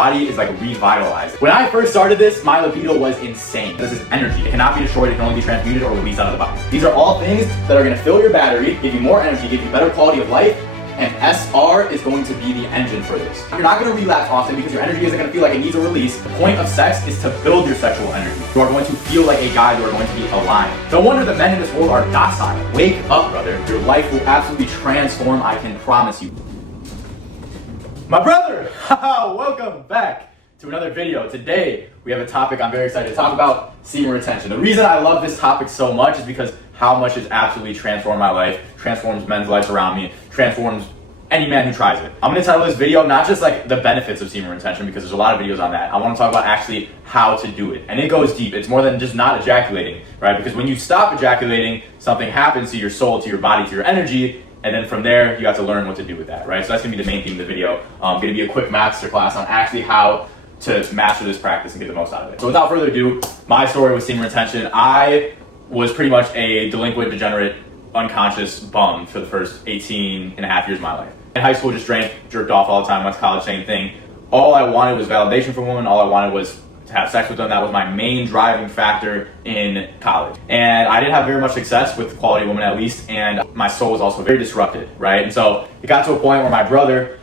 body is like revitalized. When I first started this, my libido was insane. This is energy. It cannot be destroyed. It can only be transmuted or released out of the body. These are all things that are going to fill your battery, give you more energy, give you better quality of life, and SR is going to be the engine for this. You're not going to relapse often because your energy isn't going to feel like it needs a release. The point of sex is to build your sexual energy. You are going to feel like a guy. You are going to be aligned. No wonder that men in this world are docile. Wake up, brother. Your life will absolutely transform, I can promise you. My brother, welcome back to another video. Today, we have a topic I'm very excited to talk about, semen retention. The reason I love this topic so much is because how much it's absolutely transformed my life, transforms men's lives around me, transforms any man who tries it. I'm gonna title this video not just like the benefits of semen retention, because there's a lot of videos on that. I wanna talk about actually how to do it. And it goes deep. It's more than just not ejaculating, right? Because when you stop ejaculating, something happens to your soul, to your body, to your energy, and then from there, you have to learn what to do with that, right? So that's gonna be the main theme of the video. Gonna be a quick masterclass on actually how to master this practice and get the most out of it. So without further ado, my story with semen retention, I was pretty much a delinquent, degenerate, unconscious bum for the first 18 and a half years of my life. In high school, just drank, jerked off all the time, went to college, same thing. All I wanted was validation from women. All I wanted was to have sex with them. That was my main driving factor in college. And I didn't have very much success with quality women, at least, and my soul was also very disrupted, right? And so it got to a point where my brother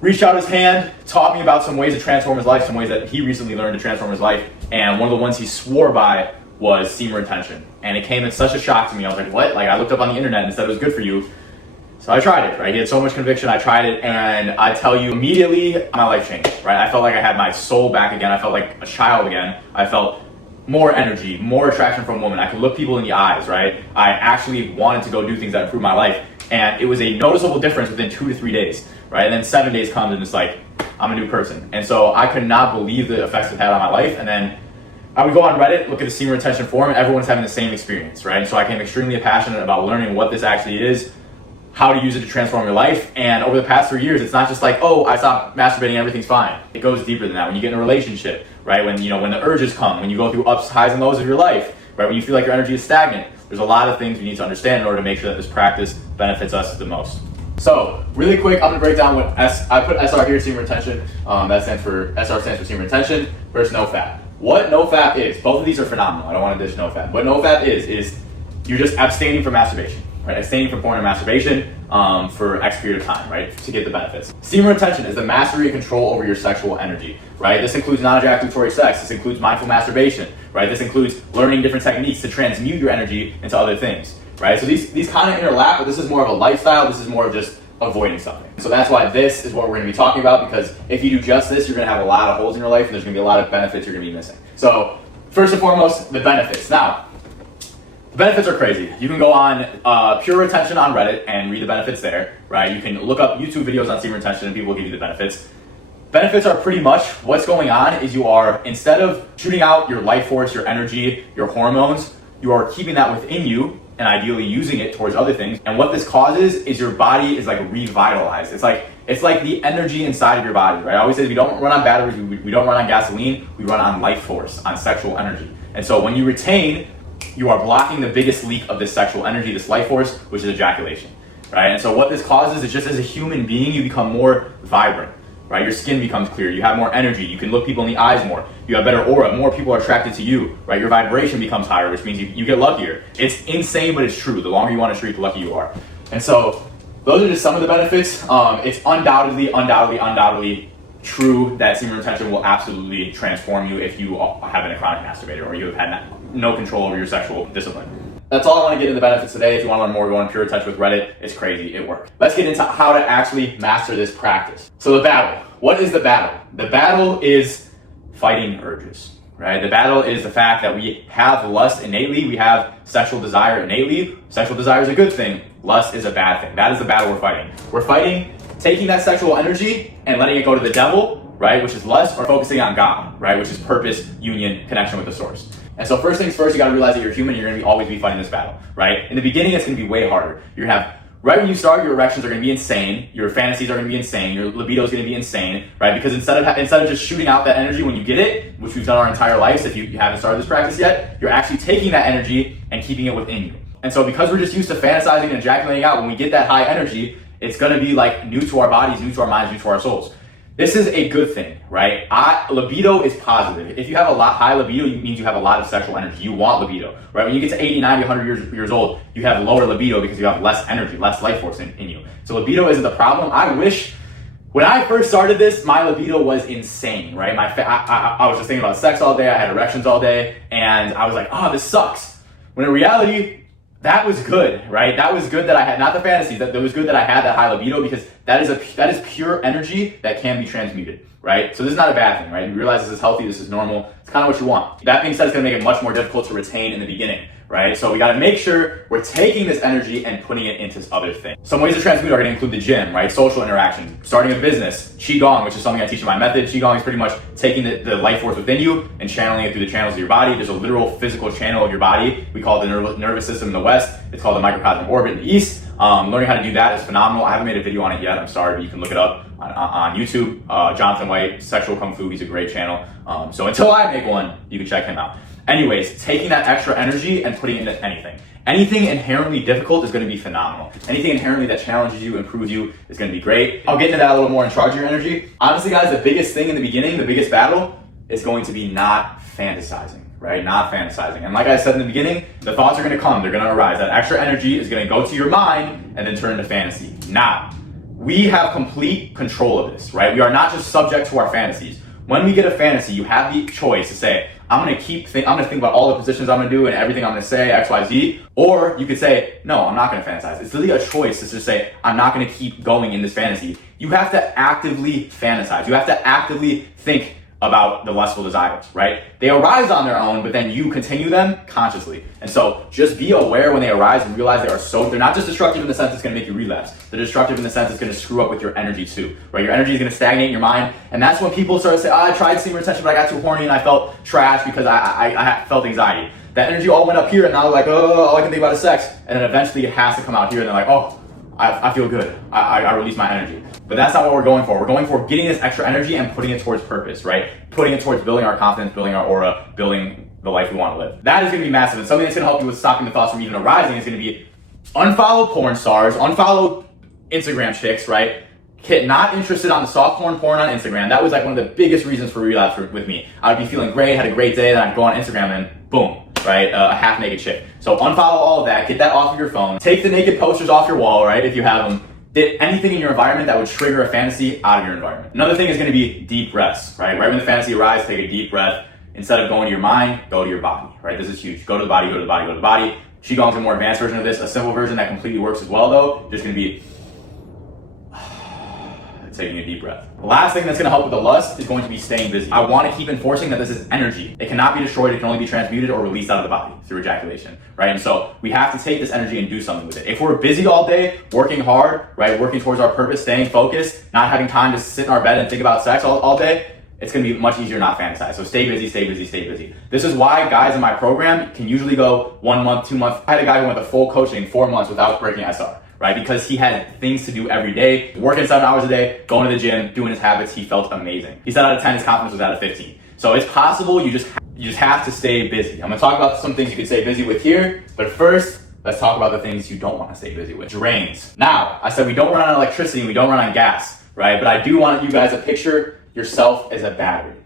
reached out his hand, taught me about some ways to transform his life, some ways that he recently learned to transform his life. And one of the ones he swore by was semen retention. And it came as such a shock to me. I was like, what? Like, I looked up on the internet and it said it was good for you. So I tried it, right? He had so much conviction. I tried it, and I tell you, immediately my life changed, right? I felt like I had my soul back again. I felt like a child again. I felt more energy, more attraction from women. I could look people in the eyes, right? I actually wanted to go do things that improved my life. And it was a noticeable difference within 2 to 3 days, right? And then 7 days comes and it's like, I'm a new person. And so I could not believe the effects it had on my life. And then I would go on Reddit, look at the semen retention forum, and everyone's having the same experience, right? And so I became extremely passionate about learning what this actually is, how to use it to transform your life. And over the past 3 years, it's not just like, oh, I stopped masturbating, everything's fine. It goes deeper than that. When you get in a relationship, right? When the urges come, when you go through ups, highs, and lows of your life, right? When you feel like your energy is stagnant, there's a lot of things we need to understand in order to make sure that this practice benefits us the most. So, really quick, I'm gonna break down what I put SR here, semen retention. SR stands for semen retention versus NoFap. What NoFap is, both of these are phenomenal. I don't want to dish NoFap. What NoFap is you're just abstaining from masturbation, right? Abstaining from porn and masturbation for X period of time, right? To get the benefits. Semen retention is the mastery and control over your sexual energy, right? This includes non-ejaculatory sex. This includes mindful masturbation, right? This includes learning different techniques to transmute your energy into other things, right? So these kind of interlap, but this is more of a lifestyle. This is more of just avoiding something. So that's why this is what we're going to be talking about, because if you do just this, you're going to have a lot of holes in your life and there's going to be a lot of benefits you're going to be missing. So first and foremost, the benefits. Now, the benefits are crazy. You can go on Pure Retention on Reddit and read the benefits there, right? You can look up YouTube videos on semen retention and people will give you the benefits. Benefits are pretty much what's going on is you are, instead of shooting out your life force, your energy, your hormones, you are keeping that within you and ideally using it towards other things. And what this causes is your body is like revitalized. It's like the energy inside of your body, right? I always say we don't run on batteries, we don't run on gasoline, we run on life force, on sexual energy. And so when you retain, you are blocking the biggest leak of this sexual energy, this life force, which is ejaculation, right? And so what this causes is just as a human being, you become more vibrant, right? Your skin becomes clear, you have more energy, you can look people in the eyes more, you have better aura, more people are attracted to you, right? Your vibration becomes higher, which means you get luckier. It's insane, but it's true. The longer you want to streak, the luckier you are. And so those are just some of the benefits. It's undoubtedly true that semen retention will absolutely transform you if you have been a chronic masturbator or you have had no control over your sexual discipline. That's all I want to get into the benefits today. If you want to learn more, go on Pure Touch with Reddit. It's crazy. It works. Let's get into how to actually master this practice. So the battle. What is the battle? The battle is fighting urges, right? The battle is the fact that we have lust innately. We have sexual desire innately. Sexual desire is a good thing. Lust is a bad thing. That is the battle we're fighting. We're fighting taking that sexual energy and letting it go to the devil, right? Which is lust, or focusing on God, right? Which is purpose, union, connection with the source. And so first things first, you gotta realize that you're human, you're gonna always be fighting this battle, right? In the beginning, it's gonna be way harder. You're gonna have, right when you start, your erections are gonna be insane, your fantasies are gonna be insane, your libido is gonna be insane, right? Because instead of just shooting out that energy when you get it, which we've done our entire lives, if you haven't started this practice yet, you're actually taking that energy and keeping it within you. And so because we're just used to fantasizing and ejaculating out, when we get that high energy, it's gonna be like new to our bodies, new to our minds, new to our souls. This is a good thing, right? Libido is positive. If you have a high libido, it means you have a lot of sexual energy. You want libido, right? When you get to 80, 90, 100 years old, you have lower libido because you have less energy, less life force in you. So libido isn't the problem. I wish, when I first started this, my libido was insane, right? I was just thinking about sex all day. I had erections all day, and I was like, oh, this sucks. When in reality, that was good, right? That was good that I had, not the fantasies, that was good that I had that high libido, because that is pure energy that can be transmuted, right? So this is not a bad thing, right? You realize this is healthy, this is normal, it's kind of what you want. That being said, it's gonna make it much more difficult to retain in the beginning, right? So we gotta make sure we're taking this energy and putting it into other things. Some ways to transmute are gonna include the gym, right? Social interaction, starting a business, Qigong, which is something I teach in my method. Qigong is pretty much taking the life force within you and channeling it through the channels of your body. There's a literal physical channel of your body. We call it the nervous system in the West. It's called the microcosmic orbit in the East. Learning how to do that is phenomenal. I haven't made a video on it yet, I'm sorry, but you can look it up on YouTube. Jonathan White, Sexual Kung Fu, he's a great channel. So until I make one, you can check him out. Anyways, taking that extra energy and putting it into anything. Anything inherently difficult is going to be phenomenal. Anything inherently that challenges you, improves you, is going to be great. I'll get into that a little more and charge your energy. Honestly, guys, the biggest thing in the beginning, the biggest battle, is going to be not fantasizing, right? Not fantasizing. And like I said in the beginning, the thoughts are going to come, they're going to arise. That extra energy is going to go to your mind and then turn into fantasy. Now, we have complete control of this, right? We are not just subject to our fantasies. When we get a fantasy, you have the choice to say, I'm gonna think about all the positions I'm gonna do and everything I'm gonna say, X, Y, Z. Or you could say, no, I'm not gonna fantasize. It's really a choice to just say, I'm not gonna keep going in this fantasy. You have to actively fantasize. You have to actively think about the lustful desires, right? They arise on their own, but then you continue them consciously. And so just be aware when they arise and realize they're not just destructive in the sense it's gonna make you relapse. They're destructive in the sense it's gonna screw up with your energy too, right? Your energy is gonna stagnate in your mind. And that's when people start to say, I tried semen retention, but I got too horny and I felt trash because I felt anxiety. That energy all went up here and now like, oh, all I can think about is sex. And then eventually it has to come out here and they're like, oh, I feel good. I release my energy. But that's not what we're going for. We're going for getting this extra energy and putting it towards purpose, right? Putting it towards building our confidence, building our aura, building the life we want to live. That is going to be massive. And something that's going to help you with stopping the thoughts from even arising is going to be unfollow porn stars, unfollow Instagram chicks, right? Get not interested on the soft porn on Instagram. That was like one of the biggest reasons for relapse with me. I would be feeling great, had a great day, then I'd go on Instagram and boom, right? A half naked chick. So unfollow all of that, get that off of your phone. Take the naked posters off your wall, right? If you have them. Anything in your environment that would trigger a fantasy out of your environment. Another thing is going to be deep breaths, right? Right when the fantasy arises, take a deep breath. Instead of going to your mind, go to your body, right? This is huge. Go to the body, go to the body, go to the body. Qigong is a more advanced version of this. A simple version that completely works as well, though, just going to be taking a deep breath. The last thing that's going to help with the lust is going to be staying busy. I want to keep enforcing that this is energy. It cannot be destroyed. It can only be transmuted or released out of the body through ejaculation, right? And so we have to take this energy and do something with it. If we're busy all day, working hard, right, working towards our purpose, staying focused, not having time to sit in our bed and think about sex all day, it's going to be much easier not fantasize. So stay busy, stay busy, stay busy. This is why guys in my program can usually go 1 month, 2 months. I had a guy who went to full coaching 4 months without breaking SR. Right? Because he had things to do every day, working 7 hours a day, going to the gym, doing his habits. He felt amazing. He said out of 10, his confidence was out of 15. So it's possible. You just have to stay busy. I'm gonna talk about some things you can stay busy with here, but first, let's talk about the things you don't want to stay busy with. Drains. Now, I said we don't run on electricity and we don't run on gas, right? But I do want you guys to picture yourself as a battery.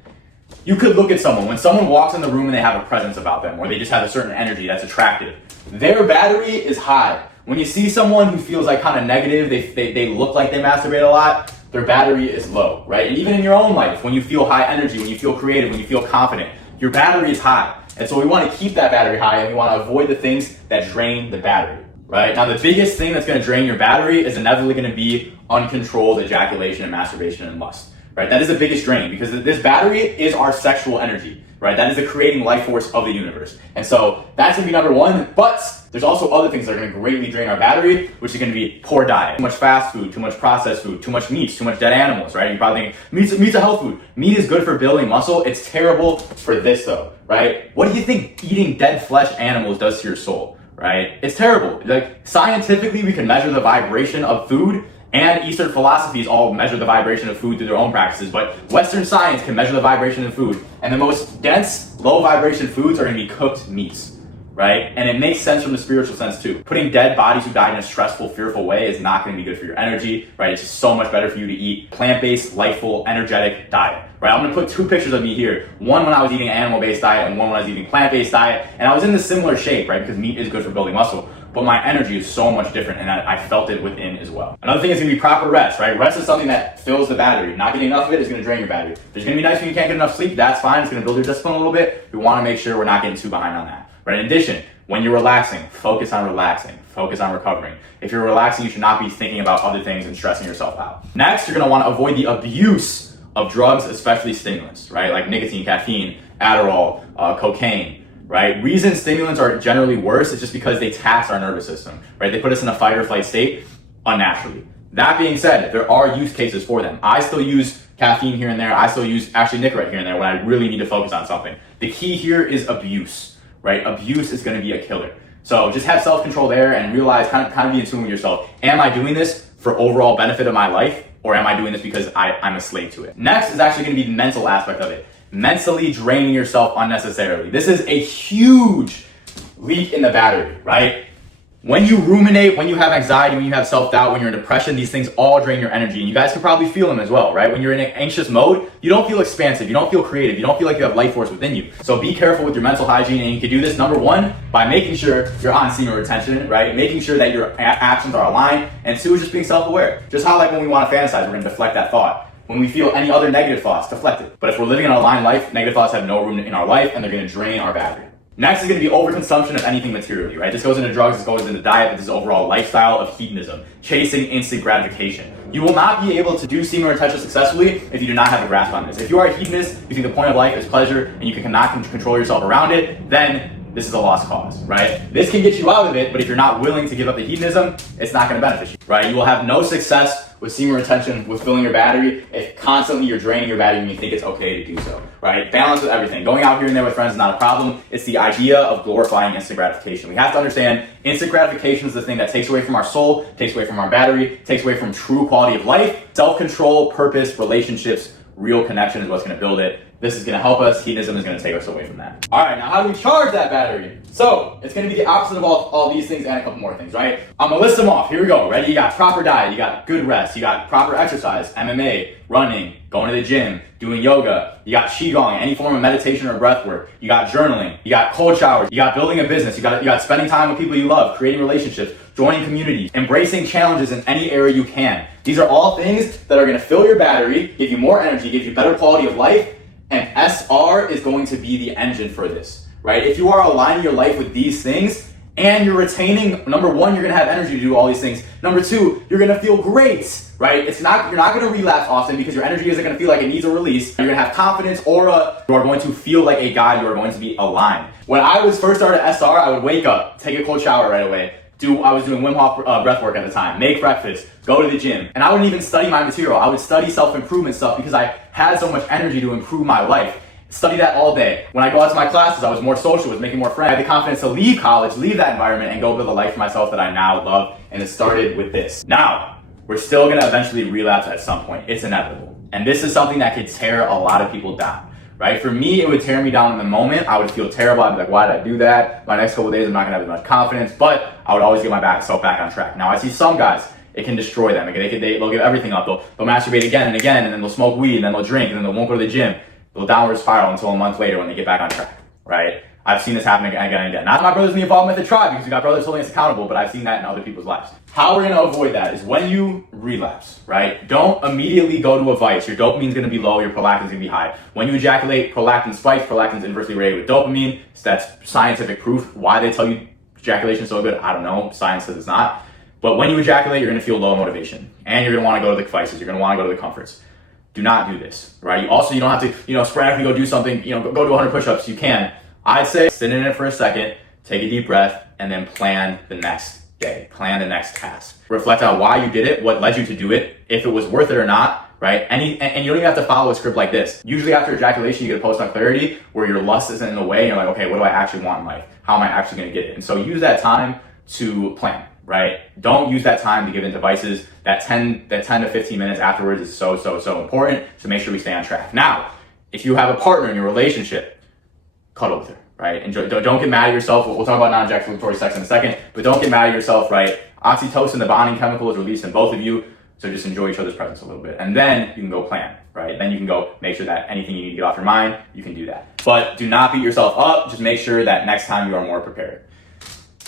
You could look at someone, when someone walks in the room and they have a presence about them, or they just have a certain energy that's attractive, their battery is high. When you see someone who feels like kind of negative, they look like they masturbate a lot, their battery is low, right? And even in your own life, when you feel high energy, when you feel creative, when you feel confident, your battery is high. And so we want to keep that battery high and we want to avoid the things that drain the battery, right? Now, the biggest thing that's going to drain your battery is inevitably going to be uncontrolled ejaculation and masturbation and lust, right? That is the biggest drain because this battery is our sexual energy, right? That is the creating life force of the universe. And so that's going to be number one, but there's also other things that are going to greatly drain our battery, which is going to be poor diet. Too much fast food, too much processed food, too much meats, too much dead animals, right? You probably think meat's a health food. Meat is good for building muscle. It's terrible for this though, right? What do you think eating dead flesh animals does to your soul, right? It's terrible. Like scientifically, we can measure the vibration of food, and Eastern philosophies all measure the vibration of food through their own practices, but Western science can measure the vibration of food. And the most dense, low vibration foods are going to be cooked meats. right? And it makes sense from the spiritual sense too. Putting dead bodies who died in a stressful, fearful way is not going to be good for your energy, right? It's just so much better for you to eat plant-based, lifeful, energetic diet, right? I'm going to put two pictures of me here. One when I was eating an animal-based diet and one when I was eating plant-based diet. And I was in this similar shape, right? Because meat is good for building muscle. But my energy is so much different, and I felt it within as well. Another thing is going to be proper rest, right? Rest is something that fills the battery. Not getting enough of it is going to drain your battery. There's going to be nights when you can't get enough sleep. That's fine. It's going to build your discipline a little bit. We want to make sure we're not getting too behind on that, right? In addition, when you're relaxing, focus on relaxing. Focus on recovering. If you're relaxing, you should not be thinking about other things and stressing yourself out. Next, you're going to want to avoid the abuse of drugs, especially stimulants, right? Like nicotine, caffeine, Adderall, cocaine. Right? Reason stimulants are generally worse is just because they tax our nervous system, right? They put us in a fight or flight state unnaturally. That being said, there are use cases for them. I still use caffeine here and there. I still use actually Nicorette here and there when I really need to focus on something. The key here is abuse, right? Abuse is going to be a killer. So just have self-control there and realize, kind of be in tune with yourself. Am I doing this for overall benefit of my life, or am I doing this because I'm a slave to it? Next is actually going to be the mental aspect of it. Mentally draining yourself unnecessarily. This is a huge leak in the battery, right? When you ruminate, when you have anxiety, when you have self-doubt, when you're in depression, these things all drain your energy. And you guys can probably feel them as well, right? When you're in an anxious mode, you don't feel expansive, you don't feel creative, you don't feel like you have life force within you. So be careful with your mental hygiene, and you can do this, number one, by making sure you're on semen retention, right? Making sure that your actions are aligned, and two is just being self-aware. Just how like when we want to fantasize, we're going to deflect that thought. When we feel any other negative thoughts, deflect it. But if we're living an aligned life, negative thoughts have no room in our life, and they're going to drain our battery. Next is going to be overconsumption of anything materially, right? This goes into drugs, this goes into diet, this is overall lifestyle of hedonism, chasing instant gratification. You will not be able to do semen retention successfully if you do not have a grasp on this. If you are a hedonist, you think the point of life is pleasure, and you cannot control yourself around it, then this is a lost cause, right? This can get you out of it, but if you're not willing to give up the hedonism, it's not going to benefit you, right? You will have no success with semen retention, with filling your battery, if constantly you're draining your battery and you think it's okay to do so, right? Balance with everything. Going out here and there with friends is not a problem. It's the idea of glorifying instant gratification. We have to understand instant gratification is the thing that takes away from our soul, takes away from our battery, takes away from true quality of life. Self-control, purpose, relationships, real connection is what's going to build it. This is going to help us. Hedonism is going to take us away from that. All right, now how do we charge that battery? So it's going to be the opposite of all these things and a couple more things, right? I'm going to list them off. Here we go. Ready? You got proper diet. You got good rest. You got proper exercise, MMA, running, going to the gym, doing yoga. You got qigong, any form of meditation or breath work. You got journaling. You got cold showers. You got building a business. You got spending time with people you love, creating relationships, joining communities, embracing challenges in any area you can. These are all things that are going to fill your battery, give you more energy, give you better quality of life. And SR is going to be the engine for this, right? If you are aligning your life with these things and you're retaining, number one, you're gonna have energy to do all these things. Number two, you're gonna feel great, right? You're not gonna relapse often because your energy isn't gonna feel like it needs a release. You're gonna have confidence, aura, you are going to feel like a god, you are going to be aligned. When I was first started SR, I would wake up, take a cold shower right away. I was doing Wim Hof breath work at the time, make breakfast, go to the gym. And I wouldn't even study my material. I would study self-improvement stuff because I had so much energy to improve my life. Study that all day. When I go out to my classes, I was more social, was making more friends. I had the confidence to leave college, leave that environment, and go build a life for myself that I now love. And it started with this. Now, we're still gonna eventually relapse at some point. It's inevitable. And this is something that could tear a lot of people down. Right? For me, it would tear me down in the moment. I would feel terrible. I'd be like, why did I do that? My next couple of days, I'm not gonna have as much confidence, but I would always get myself back on track. Now, I see some guys, it can destroy them. They'll give everything up. They'll masturbate again and again, and then they'll smoke weed, and then they'll drink, and then they won't go to the gym. They'll downward spiral until a month later when they get back on track, right? I've seen this happen again and again. Not that my brothers be involved with the tribe, because we got brothers holding us accountable, but I've seen that in other people's lives. How we're gonna avoid that is when you relapse, right? Don't immediately go to a vice. Your dopamine's gonna be low, your prolactin's gonna be high. When you ejaculate, prolactin spikes, prolactin's inversely related with dopamine. So that's scientific proof. Why they tell you ejaculation is so good, I don't know. Science says it's not. But when you ejaculate, you're gonna feel low motivation. And you're gonna wanna go to the vices, you're gonna wanna go to the comforts. Do not do this, right? You don't have to, sporadically go do something, go do 100 push-ups, you can. I'd say sit in it for a second, take a deep breath, and then plan the next day, plan the next task. Reflect on why you did it, what led you to do it, if it was worth it or not, right? And you don't even have to follow a script like this. Usually after ejaculation, you get a post on clarity where your lust isn't in the way, and you're like, okay, what do I actually want in life? How am I actually gonna get it? And so use that time to plan, right? Don't use that time to give into vices. That 10 to 15 minutes afterwards is so important to make sure we stay on track. Now, if you have a partner in your relationship, cuddle with her, right? And don't get mad at yourself. We'll talk about non-ejaculatory sex in a second, but don't get mad at yourself, right? Oxytocin, the bonding chemical, is released in both of you, so just enjoy each other's presence a little bit. And then you can go plan, right? Then you can go make sure that anything you need to get off your mind, you can do that. But do not beat yourself up. Just make sure that next time you are more prepared.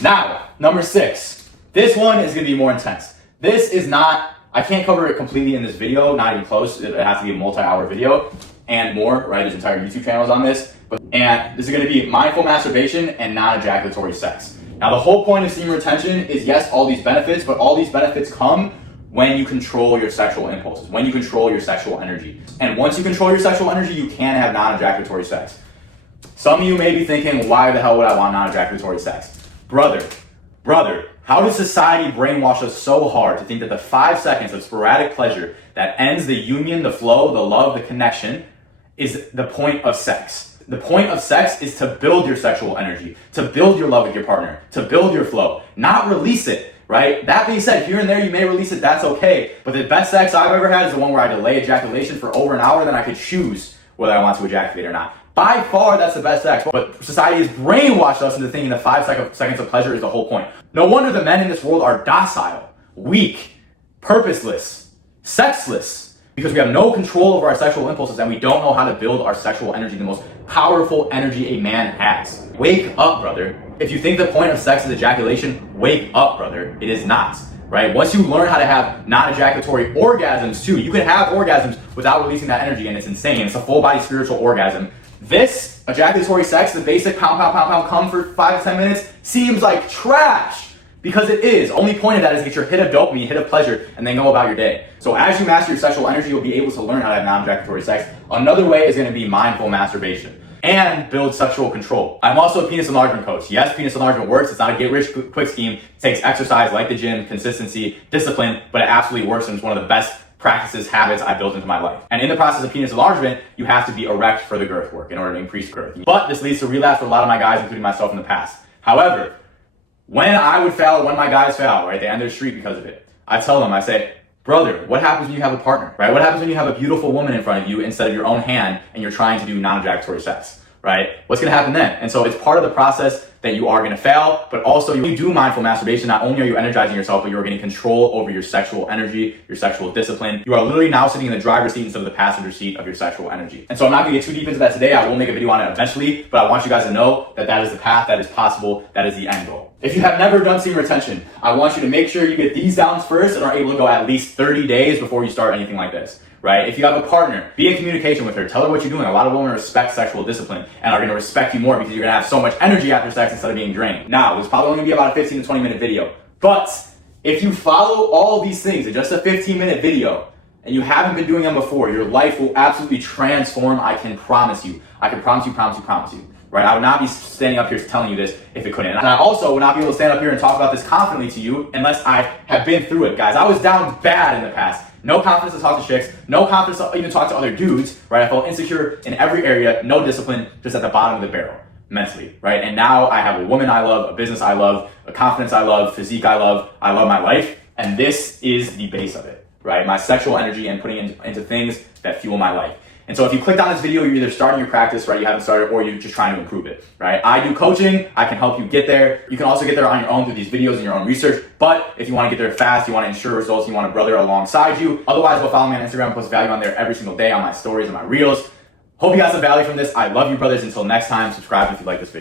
Now, number 6. This one is going to be more intense. This is not, I can't cover it completely in this video, not even close. It has to be a multi-hour video and more, right? There's entire YouTube channels on this. And this is going to be mindful masturbation and non-ejaculatory sex. Now, the whole point of semen retention is, yes, all these benefits, but all these benefits come when you control your sexual impulses, when you control your sexual energy. And once you control your sexual energy, you can have non-ejaculatory sex. Some of you may be thinking, why the hell would I want non-ejaculatory sex? Brother, how does society brainwash us so hard to think that the 5 seconds of sporadic pleasure that ends the union, the flow, the love, the connection is the point of sex? The point of sex is to build your sexual energy, to build your love with your partner, to build your flow, not release it, right? That being said, here and there you may release it, that's okay. But the best sex I've ever had is the one where I delay ejaculation for over an hour, then I could choose whether I want to ejaculate or not. By far, that's the best sex. But society has brainwashed us into thinking that 5 seconds of pleasure is the whole point. No wonder the men in this world are docile, weak, purposeless, sexless, because we have no control over our sexual impulses and we don't know how to build our sexual energy, the most powerful energy a man has. Wake up, brother. If you think the point of sex is ejaculation, wake up, brother. It is not. Right? Once you learn how to have non-ejaculatory orgasms too, you can have orgasms without releasing that energy, and it's insane. It's a full body spiritual orgasm. This ejaculatory sex, the basic pound, come for 5 to 10 minutes, seems like trash, because it is. Only point of that is to get your hit of dopamine, hit of pleasure, and then go about your day. So as you master your sexual energy, you'll be able to learn how to have non-ejaculatory sex. Another way is going to be mindful masturbation and build sexual control. I'm also a penis enlargement coach. Yes, penis enlargement works. It's not a get-rich-quick scheme. It takes exercise like the gym, consistency, discipline, but it absolutely works, and it's one of the best practices, habits I built into my life. And in the process of penis enlargement, you have to be erect for the girth work in order to increase girth. But this leads to relapse for a lot of my guys, including myself in the past. However, when I would fail, when my guys fail, right, they end their streak because of it, I tell them, I say, brother, what happens when you have a partner, right? What happens when you have a beautiful woman in front of you instead of your own hand and you're trying to do non-ejaculatory sex, right? What's gonna happen then? And so it's part of the process that you are gonna fail, but also you do mindful masturbation. Not only are you energizing yourself, but you're getting control over your sexual energy, your sexual discipline. You are literally now sitting in the driver's seat instead of the passenger seat of your sexual energy. And so I'm not gonna get too deep into that today. I will make a video on it eventually, but I want you guys to know that that is the path, that is possible, that is the end goal. If you have never done semen retention, I want you to make sure you get these downs first and are able to go at least 30 days before you start anything like this. Right? If you have a partner, be in communication with her. Tell her what you're doing. A lot of women respect sexual discipline and are going to respect you more because you're going to have so much energy after sex instead of being drained. Now, this is probably only going to be about a 15 to 20 minute video. But if you follow all these things in just a 15-minute video and you haven't been doing them before, your life will absolutely transform. I can promise you. I can promise you. Right? I would not be standing up here telling you this if it couldn't. And I also would not be able to stand up here and talk about this confidently to you unless I have been through it, guys. I was down bad in the past. No confidence to talk to chicks, no confidence to even talk to other dudes, right? I felt insecure in every area, no discipline, just at the bottom of the barrel, mentally, right? And now I have a woman I love, a business I love, a confidence I love, physique I love my life, and this is the base of it, right? My sexual energy and putting it into things that fuel my life. And so if you clicked on this video, you're either starting your practice, right? You haven't started, or you're just trying to improve it, right? I do coaching. I can help you get there. You can also get there on your own through these videos and your own research. But if you want to get there fast, you want to ensure results, you want a brother alongside you. Otherwise, go follow me on Instagram. I post value on there every single day on my stories and my reels. Hope you got some value from this. I love you, brothers. Until next time, subscribe if you like this video.